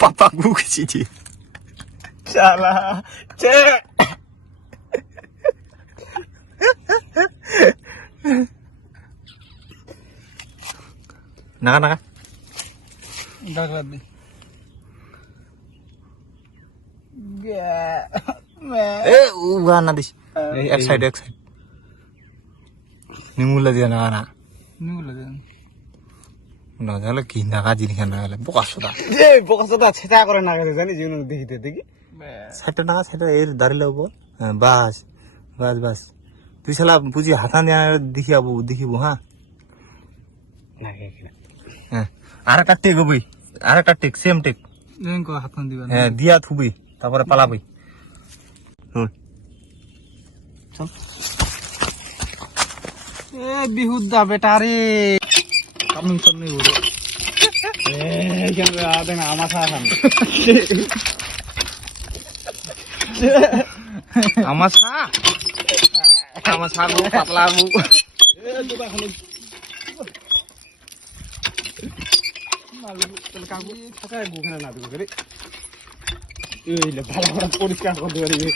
পাপা গুছিছি শালা চে নাকা নাকা ডাকলা দি এ উগা না দিস এক সাইড নিমুলা দিয়া না না নিগুলো দেন না জানলে কি নাকা জিনিস না গেলে বোকা সোদা এ বকসটা ছেটা করে না গেছে জানি জীবন দেখিতে দেখি সাইডটা নাকা সাইডটা এর দাঁড়িয়ে বল বাস বাস বাস তুই শালা বুঝি হাতান দিয়া দেখিবো হ্যাঁ না কি হ্যাঁ আর একটা টেক হবি আর একটা টেক সেম টেক এনকো হাতন দিবা হ্যাঁ দিয়া থুবি তারপরে পালাবি চল এ বিহুদা বেটা রে কামিং সামনে ওরে এ কেন আদে না আমা খা খান আমার ছাড়বো পাতলাবো এ দুটা খালি মালু তেল কাকু থাকায় বুখানা না দিবে রে এই লে ভালো করে পরিষ্কার করে দিবে